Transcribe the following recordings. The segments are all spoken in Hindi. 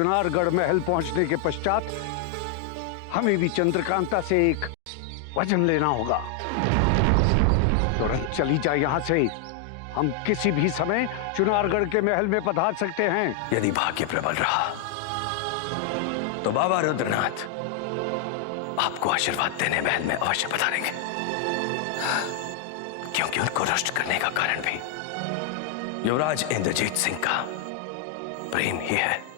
चुनारगढ़ महल पहुंचने के पश्चात हमें भी चंद्रकांता से एक वचन लेना होगा। तुरंत चली जाए यहाँ से। हम किसी भी समय चुनारगढ़ के महल में पधार सकते हैं। यदि भाग्य प्रबल रहा तो बाबा रुद्रनाथ आपको आशीर्वाद देने महल में अवश्य पधारेंगे, क्योंकि उनको रुष्ट करने का कारण भी युवराज इंद्रजीत सिंह का प्रेम ही है।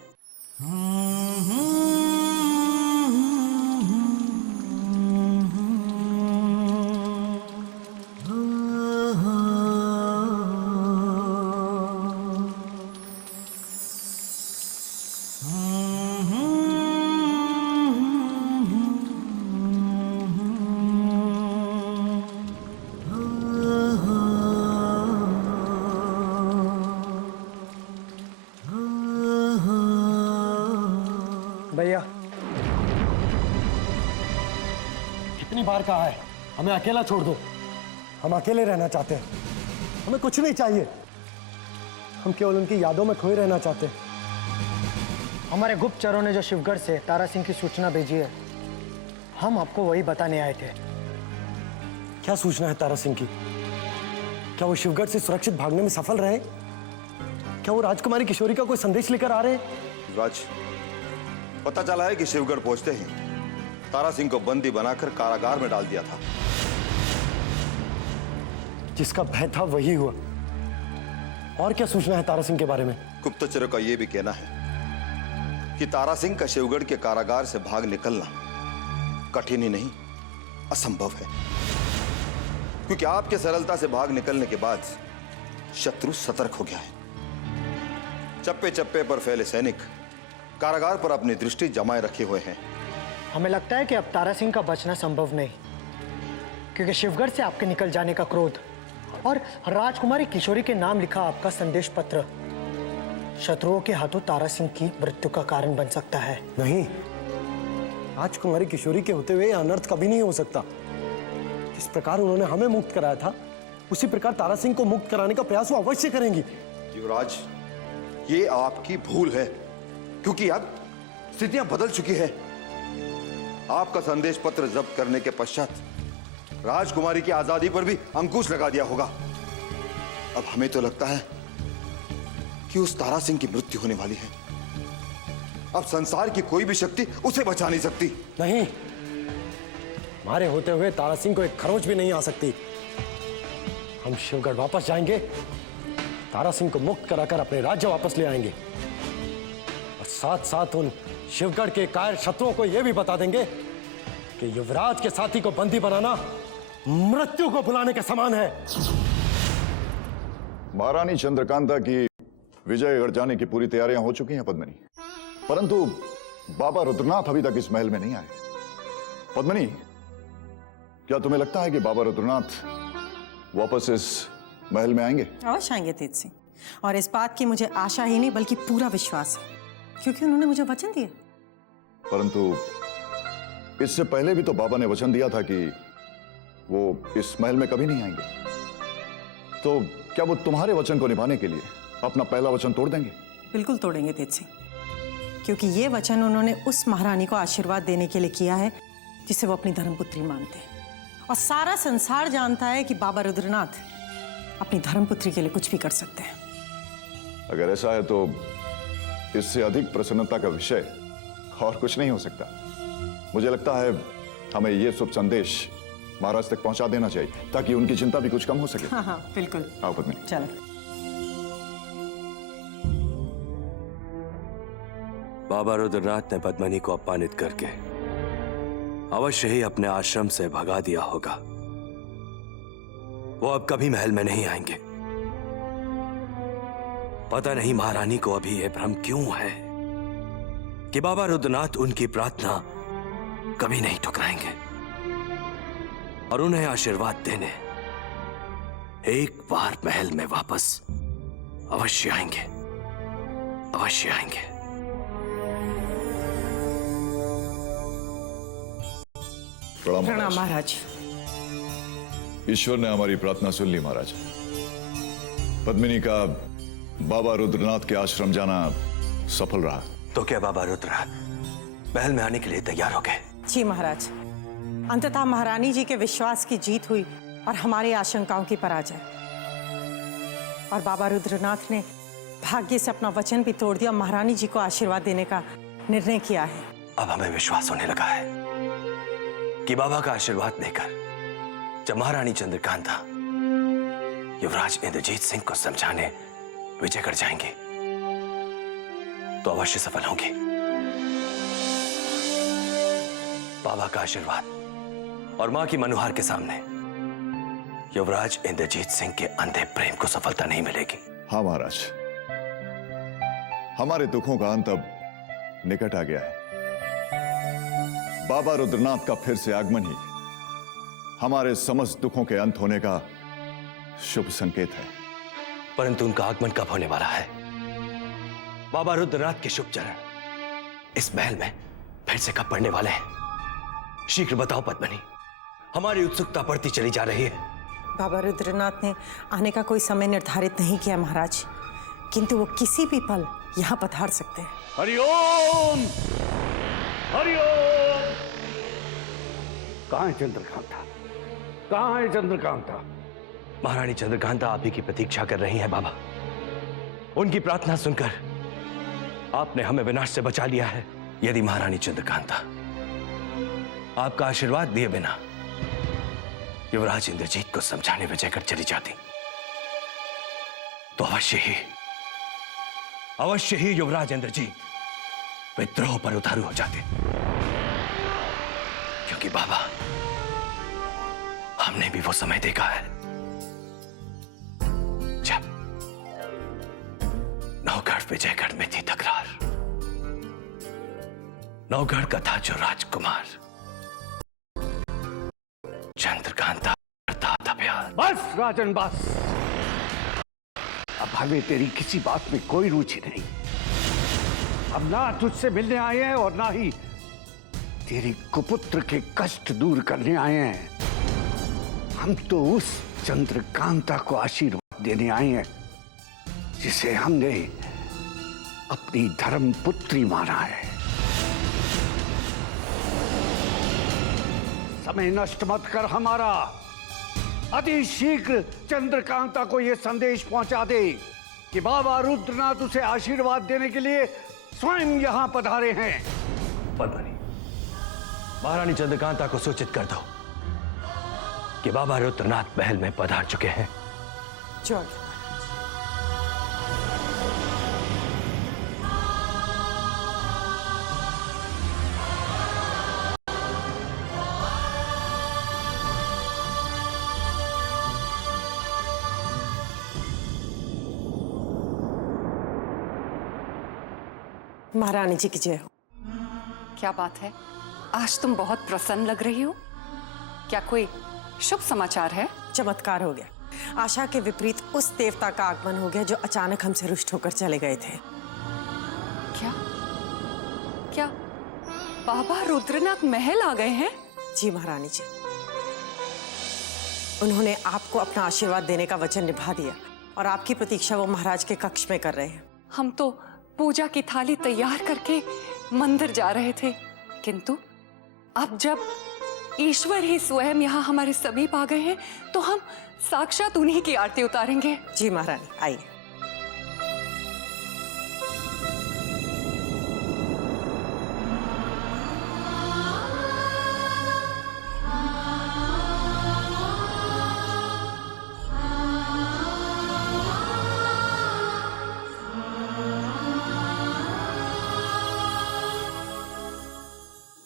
भैया, कितनी बार कहा है हमें अकेला छोड़ दो। हम अकेले रहना चाहते हैं, हमें कुछ नहीं चाहिए। हम केवल उनकी यादों में खोए रहना चाहते हैं। हमारे गुप्तचरों ने जो शिवगढ़ से तारा सिंह की सूचना भेजी है, हम आपको वही बताने आए थे। क्या सूचना है तारा सिंह की? क्या वो शिवगढ़ से सुरक्षित भागने में सफल रहे? क्या वो राजकुमारी किशोरी का कोई संदेश लेकर आ रहे हैं? राज, पता चला है कि शिवगढ़ पहुंचते ही तारा सिंह को बंदी बनाकर कारागार में डाल दिया था। जिसका भय था वही हुआ। और क्या सूचना है तारा सिंह के बारे में? गुप्तचरों का यह भी कहना है कि तारा सिंह का शिवगढ़ के कारागार से भाग निकलना कठिन ही नहीं, असंभव है, क्योंकि आपके सरलता से भाग निकलने के बाद शत्रु सतर्क हो गया है। चप्पे चप्पे पर फैले सैनिक कारागार पर अपनी दृष्टि जमाए रखे हुए हैं। हमें लगता है कि अब तारा सिंह का बचना संभव नहीं, क्योंकि शिवगढ़ से आपके निकल जाने का क्रोध और राजकुमारी किशोरी के नाम लिखा आपका संदेश पत्र शत्रुओं के हाथों तारा सिंह की मृत्यु का कारण बन सकता है। नहीं, राजकुमारी किशोरी के होते हुए अनर्थ कभी नहीं हो सकता। जिस प्रकार उन्होंने हमें मुक्त कराया था, उसी प्रकार तारा सिंह को मुक्त कराने का प्रयास वो अवश्य करेंगी। युवराज, ये आपकी भूल है, क्योंकि अब स्थितियां बदल चुकी है। आपका संदेश पत्र जब्त करने के पश्चात राजकुमारी की आजादी पर भी अंकुश लगा दिया होगा। अब हमें तो लगता है कि उस तारा सिंह की मृत्यु होने वाली है। अब संसार की कोई भी शक्ति उसे बचा नहीं सकती। नहीं, हमारे होते हुए तारा सिंह को एक खरोंच भी नहीं आ सकती। हम शिवगढ़ वापस जाएंगे, तारा सिंह को मुक्त कराकर अपने राज्य वापस ले आएंगे और साथ साथ उन शिवगढ़ के कायर शत्रुओं को यह भी बता देंगे कि युवराज के साथी को बंदी बनाना मृत्यु को बुलाने के समान है। महारानी चंद्रकांता की विजयगढ़ जाने की पूरी तैयारियां हो चुकी हैं पद्मिनी, परंतु बाबा रुद्रनाथ अभी तक इस महल में नहीं आए। पद्मिनी, क्या तुम्हें लगता है कि बाबा रुद्रनाथ वापस इस महल में आएंगे? अवश्य आएंगे तेज सिंह, और इस बात की मुझे आशा ही नहीं बल्कि पूरा विश्वास है, क्योंकि उन्होंने मुझे वचन दिया। परंतु इससे पहले भी तो बाबा ने वचन दिया था कि वो इस महल में कभी नहीं आएंगे। तो क्या वो तुम्हारे वचन को निभाने के लिए अपना पहला वचन तोड़ देंगे? बिल्कुल तोड़ेंगे तेज सिंह, क्योंकि ये वचन उन्होंने उस महारानी को आशीर्वाद देने के लिए किया है जिसे वो अपनी धर्मपुत्री मानते हैं। और सारा संसार जानता है कि बाबा रुद्रनाथ अपनी धर्मपुत्री के लिए कुछ भी कर सकते हैं। अगर ऐसा है तो इससे अधिक प्रसन्नता का विषय और कुछ नहीं हो सकता। मुझे लगता है हमें यह शुभ संदेश महाराज तक पहुंचा देना चाहिए, ताकि उनकी चिंता भी कुछ कम हो सके। हाँ हाँ बिल्कुल। आओ पद्मिनी। चलो। बाबा रुद्रनाथ ने पद्मिनी को अपमानित करके अवश्य ही अपने आश्रम से भगा दिया होगा। वो अब कभी महल में नहीं आएंगे। पता नहीं महारानी को अभी यह भ्रम क्यों है कि बाबा रुद्रनाथ उनकी प्रार्थना कभी नहीं ठुकराएंगे और उन्हें आशीर्वाद देने एक बार महल में वापस अवश्य आएंगे, अवश्य आएंगे। प्रणाम महाराज। ईश्वर ने हमारी प्रार्थना सुन ली महाराज। पद्मिनी का बाबा रुद्रनाथ के आश्रम जाना सफल रहा। तो क्या बाबा रुद्रनाथ महल में आने के लिए तैयार हो गए? जी महाराज, अंततः महारानी जी के विश्वास की जीत हुई और हमारी आशंकाओं की पराजय। और बाबा रुद्रनाथ ने भाग्य से अपना वचन भी तोड़ दिया, महारानी जी को आशीर्वाद देने का निर्णय किया है। अब हमें विश्वास होने लगा है कि बाबा का आशीर्वाद लेकर जब महारानी चंद्रकांता युवराज इंद्रजीत सिंह को समझाने विजयगढ़ जाएंगे तो अवश्य सफल होंगे। बाबा का आशीर्वाद और मां की मनोहार के सामने युवराज इंद्रजीत सिंह के अंधे प्रेम को सफलता नहीं मिलेगी। हाँ महाराज, हमारे दुखों का अंत अब निकट आ गया है। बाबा रुद्रनाथ का फिर से आगमन ही हमारे समस्त दुखों के अंत होने का शुभ संकेत है। परंतु उनका आगमन कब होने वाला है? बाबा रुद्रनाथ के शुभ चरण इस महल में फिर से कब पड़ने वाले हैं? शीघ्र बताओ पद्मिनी, हमारी उत्सुकता बढ़ती चली जा रही है। बाबा रुद्रनाथ ने आने का कोई समय निर्धारित नहीं किया महाराज, किंतु वो किसी भी पल यहाँ पधार सकते हैं। हरिओम हरिओम। कहाँ है चंद्रकांता? कहाँ है चंद्रकांता? महारानी चंद्रकांता आप ही की प्रतीक्षा कर रही हैं बाबा। उनकी प्रार्थना सुनकर आपने हमें विनाश से बचा लिया है। यदि महारानी चंद्रकांता आपका आशीर्वाद दिए बिना युवराज इंद्रजीत को समझाने विजयगढ़ चली जाती तो अवश्य ही युवराज इंद्रजीत विद्रोह पर उतारू हो जाते। क्योंकि बाबा, हमने भी वो समय देखा है जब नौगढ़ विजयगढ़ में थी तकरार। नौगढ़ का था जो राजकुमार, चंद्रकांता करता था प्यार। बस राजन बस, अब हमें तेरी किसी बात में कोई रुचि नहीं। अब ना तुझसे मिलने आए हैं और ना ही तेरे कुपुत्र के कष्ट दूर करने आए हैं। हम तो उस चंद्रकांता को आशीर्वाद देने आए हैं जिसे हमने अपनी धर्मपुत्री माना है। समय नष्ट मत कर हमारा। अति शीघ्र चंद्रकांता को यह संदेश पहुंचा दे कि बाबा रुद्रनाथ उसे आशीर्वाद देने के लिए स्वयं यहां पधारे हैं। पद्मिनी, महारानी चंद्रकांता को सूचित कर दो कि बाबा रुद्रनाथ महल में पधार चुके हैं। जो महारानी जी की जय हो। क्या बात है, आज तुम बहुत प्रसन्न लग रही हो। क्या कोई शुभ समाचार है? चमत्कार हो गया। आशा के विपरीत उस देवता का आगमन हो गया जो अचानक हमसे रुष्ट होकर चले गए थे। क्या क्या बाबा रुद्रनाथ महल आ गए हैं? जी महारानी जी, उन्होंने आपको अपना आशीर्वाद देने का वचन निभा दिया और आपकी प्रतीक्षा वो महाराज के कक्ष में कर रहे हैं। हम तो पूजा की थाली तैयार करके मंदिर जा रहे थे, किंतु अब जब ईश्वर ही स्वयं यहाँ हमारे समीप आ गए हैं तो हम साक्षात उन्हीं की आरती उतारेंगे। जी महारानी, आइए।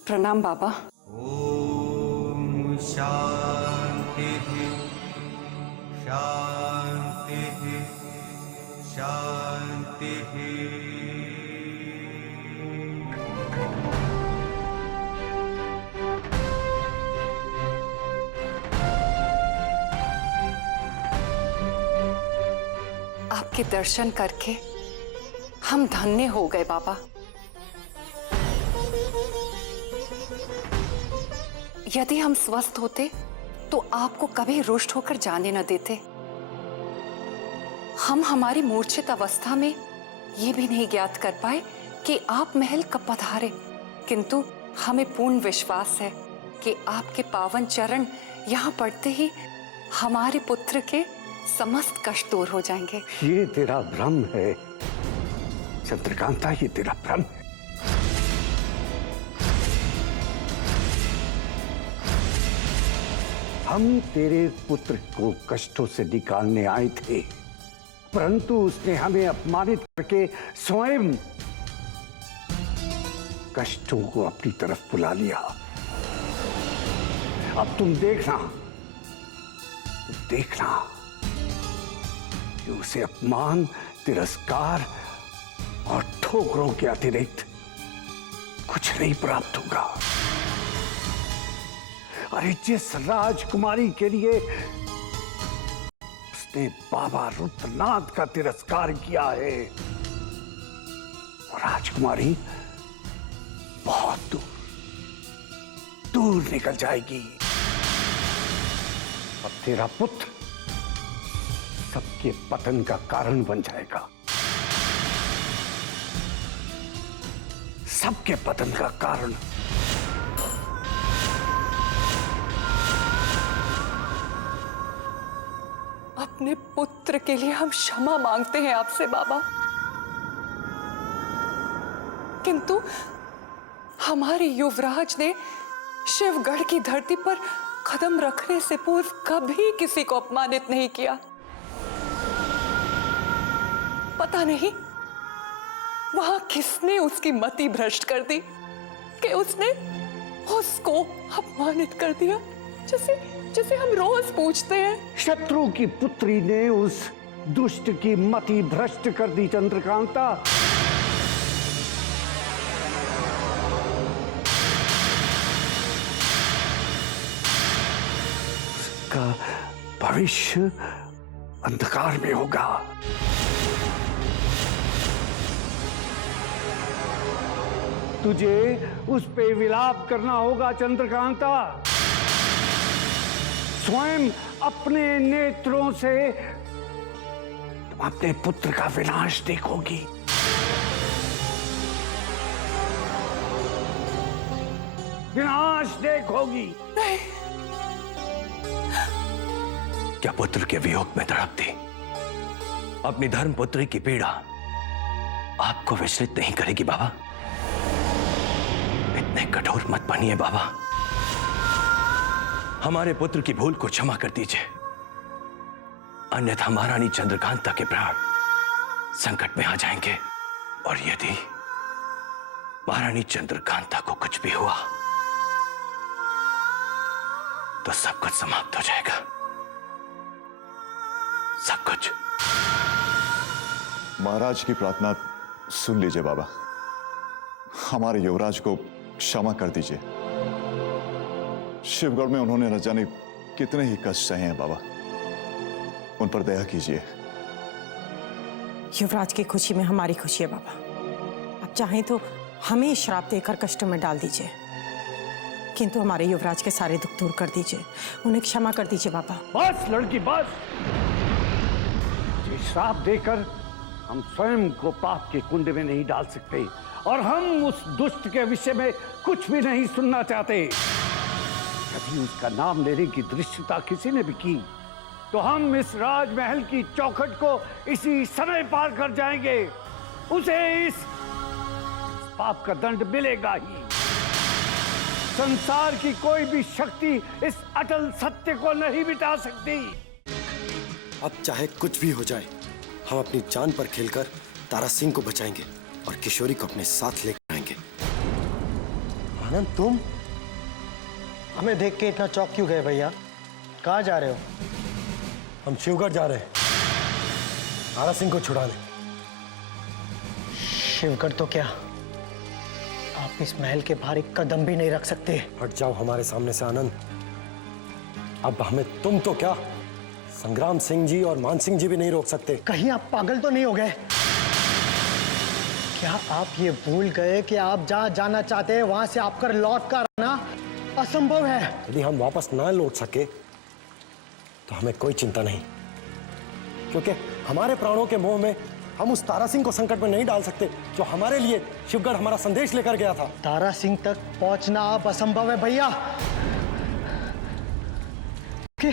प्रणाम बाबा। ओम शांति शांति शांति। आपके दर्शन करके हम धन्य हो गए बाबा। यदि हम स्वस्थ होते तो आपको कभी रुष्ट होकर जाने न देते। हम हमारी मूर्छित अवस्था में ये भी नहीं ज्ञात कर पाए कि आप महल कब पधारे, किंतु हमें पूर्ण विश्वास है कि आपके पावन चरण यहाँ पड़ते ही हमारे पुत्र के समस्त कष्ट दूर हो जाएंगे। ये तेरा भ्रम है चंद्रकांता, ये तेरा भ्रम है। हम तेरे पुत्र को कष्टों से निकालने आए थे, परंतु उसने हमें अपमानित करके स्वयं कष्टों को अपनी तरफ बुला लिया। अब तुम देखना कि उसे अपमान, तिरस्कार और ठोकरों के अतिरिक्त कुछ नहीं प्राप्त होगा। अरे जिस राजकुमारी के लिए उसने बाबा रुद्रनाथ का तिरस्कार किया है, वो राजकुमारी बहुत दूर निकल जाएगी। अब तेरा पुत्र सबके पतन का कारण बन जाएगा, सबके पतन का कारण। अपने पुत्र के लिए हम क्षमा मांगते हैं आपसे बाबा, किंतु हमारे युवराज ने शिवगढ़ की धरती पर कदम रखने से पूर्व कभी किसी को अपमानित नहीं किया। पता नहीं वहां किसने उसकी मति भ्रष्ट कर दी कि उसने उसको अपमानित कर दिया, जैसे हम रोज पूछते हैं। शत्रु की पुत्री ने उस दुष्ट की मति भ्रष्ट कर दी चंद्रकांता। उसका भविष्य अंधकार में होगा। तुझे उस पे विलाप करना होगा चंद्रकांता। स्वयं अपने नेत्रों से तुम अपने पुत्र का विनाश देखोगी। विनाश देखोगी। क्या पुत्र के वियोग में तड़पती अपनी धर्म पुत्री की पीड़ा आपको विचलित नहीं करेगी बाबा? इतने कठोर मत बनिए बाबा। हमारे पुत्र की भूल को क्षमा कर दीजिए, अन्यथा महारानी चंद्रकांता के प्राण संकट में आ जाएंगे, और यदि महारानी चंद्रकांता को कुछ भी हुआ तो सब कुछ समाप्त हो जाएगा, सब कुछ। महाराज की प्रार्थना सुन लीजिए बाबा, हमारे युवराज को क्षमा कर दीजिए। शिवगढ़ में उन्होंने न जाने कितने ही कष्ट सहे हैं बाबा, उन पर दया कीजिए। युवराज की खुशी में हमारी खुशी है बाबा। आप चाहें तो हमें श्राप देकर कष्टों में डाल दीजिए, किंतु हमारे युवराज के सारे दुख दूर कर दीजिए, उन्हें क्षमा कर दीजिए बाबा। बस लड़की बस। ये श्राप देकर हम स्वयं को पाप के कुंड में नहीं डाल सकते, और हम उस दुष्ट के विषय में कुछ भी नहीं सुनना चाहते। यदि उसका नाम लेने की दृष्टता किसी ने भी की तो हम इस राजमहल की चौखट को इसी समय पार कर जाएंगे। उसे इस पाप का दंड मिलेगा ही। संसार की कोई भी शक्ति इस अटल सत्य को नहीं मिटा सकती। अब चाहे कुछ भी हो जाए, हम अपनी जान पर खेलकर तारा सिंह को बचाएंगे और किशोरी को अपने साथ लेकर आएंगे। आनंद, तुम हमें देख के इतना चौंक क्यों गए भैया? कहाँ जा रहे हो? हम शिवगढ़ जा रहे हैं तारा सिंह को छुड़ाने। शिवगढ़ तो क्या, आप इस महल के बाहर एक कदम भी नहीं रख सकते। हट जाओ हमारे सामने से आनंद। अब हमें तुम तो क्या, संग्राम सिंह जी और मान सिंह जी भी नहीं रोक सकते। कहीं आप पागल तो नहीं हो गए? क्या आप ये भूल गए कि आप जहाँ जाना चाहते हैं वहां से आपका लौट कर आना असंभव है? यदि हम वापस ना लौट सके तो हमें कोई चिंता नहीं, क्योंकि हमारे प्राणों के मोह में हम उस तारा सिंह को संकट में नहीं डाल सकते जो हमारे लिए शिवगढ़ हमारा संदेश लेकर गया था। तारा सिंह तक पहुंचना अब असंभव है भैया, कि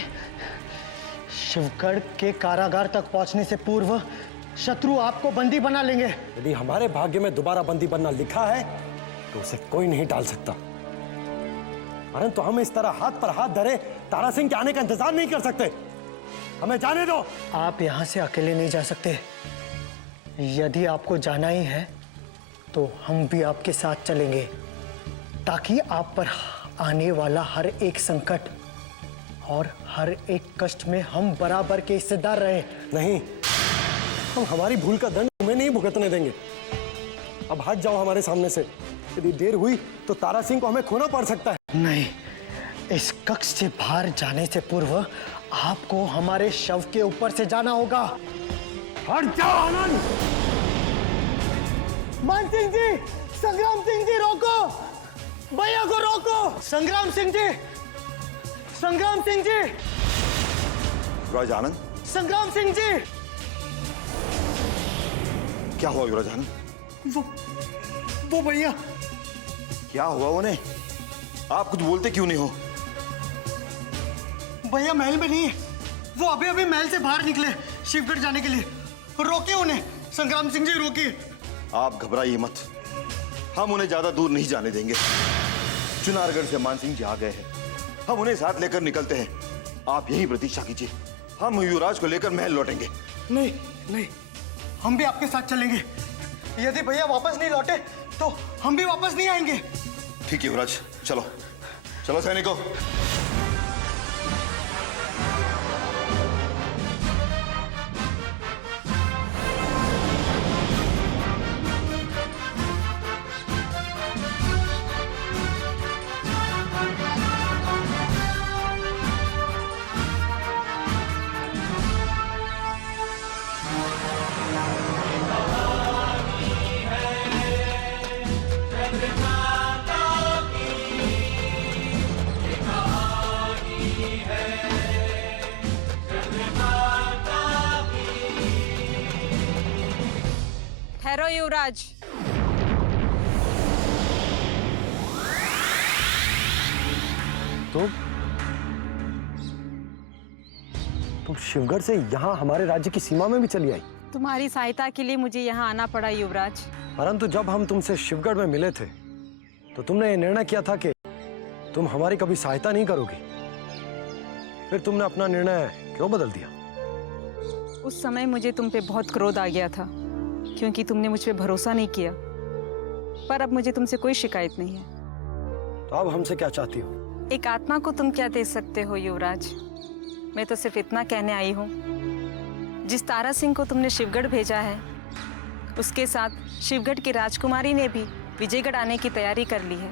शिवगढ़ के कारागार तक पहुंचने से पूर्व शत्रु आपको बंदी बना लेंगे। यदि हमारे भाग्य में दोबारा बंदी बनना लिखा है तो उसे कोई नहीं टाल सकता। परंतु हम इस तरह हाथ पर हाथ धरे तारा सिंह के आने का इंतजार नहीं कर सकते। हमें जाने दो। आप यहां से अकेले नहीं जा सकते। यदि आपको जाना ही है तो हम भी आपके साथ चलेंगे, ताकि आप पर आने वाला हर एक संकट और हर एक कष्ट में हम बराबर के हिस्सेदार रहे। नहीं, हम हमारी भूल का दंड तुम्हें नहीं भुगतने देंगे। अब हट जाओ हमारे सामने से। यदि देर हुई तो तारा सिंह को हमें खोना पड़ सकता है। नहीं, इस कक्ष से बाहर जाने से पूर्व आपको हमारे शव के ऊपर से जाना होगा। हट जाओ आनंद। मान सिंह जी, संग्राम सिंह जी रोको, भैया को रोको। संग्राम सिंह जी, संग्राम सिंह जी, युवराज आनंद, संग्राम सिंह जी। क्या हुआ युवराज आनंद? वो भैया। क्या हुआ उन्हें? आप कुछ बोलते क्यों नहीं हो? भैया महल में नहीं है, वो अभी अभी महल से बाहर निकले शिवगढ़ जाने के लिए। रोकिए उन्हें, संग्राम सिंह जी रोकिए। आप घबराइए मत, हम उन्हें ज्यादा दूर नहीं जाने देंगे। चुनारगढ़ से मान सिंह जी आ गए हैं, हम उन्हें साथ लेकर निकलते हैं। आप यही प्रतीक्षा कीजिए, हम युवराज को लेकर महल लौटेंगे। नहीं नहीं, हम भी आपके साथ चलेंगे। यदि भैया वापस नहीं लौटे तो हम भी वापस नहीं आएंगे। ठीक है युवराज, चलो चलो सैनिकों। ठहरो युवराज। तुम शिवगढ़ से यहाँ हमारे राज्य की सीमा में भी चली आई। तुम्हारी सहायता के लिए मुझे यहाँ आना पड़ा युवराज। परंतु जब हम तुमसे शिवगढ़ में मिले थे तो तुमने ये निर्णय किया था कि तुम हमारी कभी सहायता नहीं करोगी। फिर तुमने अपना निर्णय क्यों बदल दिया? उस समय मुझे तुम पे बहुत क्रोध आ गया था, क्योंकि तुमने मुझ पे भरोसा नहीं किया। पर अब मुझे तुमसे कोई शिकायत नहीं है। तो अब हमसे क्या चाहती हो? एक आत्मा को तुम क्या दे सकते हो युवराज? मैं तो सिर्फ इतना कहने आई हूँ, जिस तारा सिंह को तुमने शिवगढ़ भेजा है, उसके साथ शिवगढ़ की राजकुमारी ने भी विजयगढ़ आने की तैयारी कर ली है।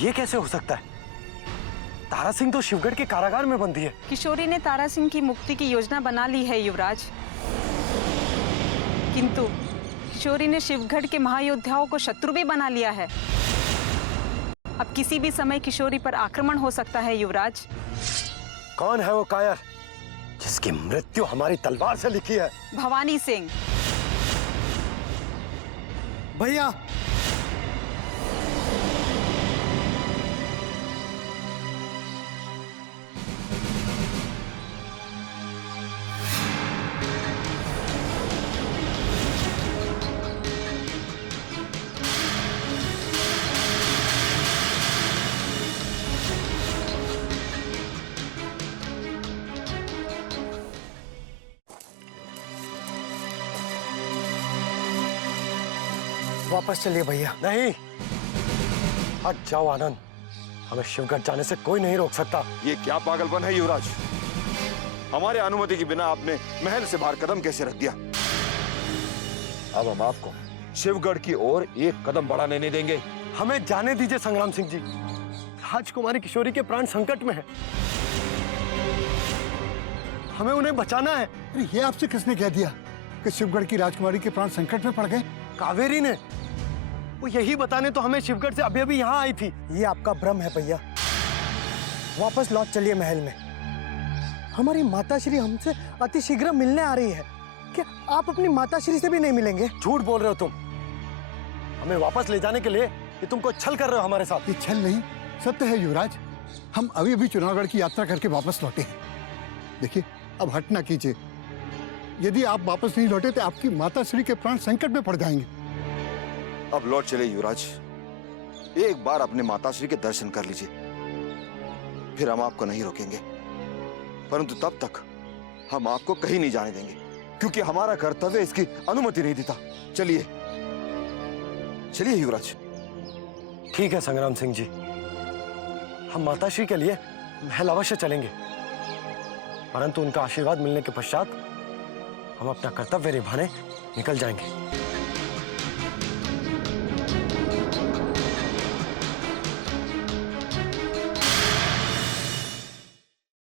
ये कैसे हो सकता है? तारा सिंह तो शिवगढ़ के कारागार में बंदी है। किशोरी ने तारा सिंह की मुक्ति की योजना बना ली है युवराज, किंतु किशोरी ने शिवगढ़ के महायोद्धाओं को शत्रु भी बना लिया है। अब किसी भी समय किशोरी पर आक्रमण हो सकता है युवराज। कौन है वो कायर जिसकी मृत्यु हमारी तलवार से लिखी है? भवानी सिंह। भैया, वापस चलिए भैया। नहीं, हट जाओ आनंद। हमें शिवगढ़ जाने से कोई नहीं रोक सकता। ये क्या पागलपन है युवराज? हमारे अनुमति के बिना आपने महल से बाहर कदम कैसे रख दिया? अब हम आपको शिवगढ़ की ओर एक कदम बढ़ाने नहीं देंगे। हमें जाने दीजिए संग्राम सिंह जी। राजकुमारी किशोरी के प्राण संकट में है, हमें उन्हें बचाना है। अरे ये आपसे किसने कह दिया कि शिवगढ़ की राजकुमारी के प्राण संकट में पड़ गए? कावेरी ने। वो यही बताने तो हमें शिवगढ़ से अभी अभी यहाँ आई थी। ये आपका भ्रम है भैया। वापस लौट चलिए महल में। हमारी माताश्री हमसे अति शीघ्र मिलने आ रही है। क्या आप अपनी माताश्री से भी नहीं मिलेंगे? झूठ बोल रहे हो तुम। हमें वापस ले जाने के लिए ये तुमको छल कर रहे हो हमारे साथ। ये छल नहीं, सत्य है युवराज। हम अभी अभी चुनावगढ़ की यात्रा करके वापस लौटे हैं। देखिए, अब हट ना कीजिए। यदि आप वापस नहीं लौटे तो आपकी माताश्री के प्राण संकट में पड़ जाएंगे। अब लौट चले युवराज। एक बार अपने माताश्री के दर्शन कर लीजिए, फिर हम आपको नहीं रोकेंगे। परंतु तब तक हम आपको कहीं नहीं जाने देंगे, क्योंकि हमारा कर्तव्य इसकी अनुमति नहीं देता। चलिए चलिए युवराज। ठीक है संग्राम सिंह जी, हम माताश्री के लिए महल अवश्य चलेंगे, परंतु उनका आशीर्वाद मिलने के पश्चात हम अपना कर्तव्य निभाने निकल जाएंगे।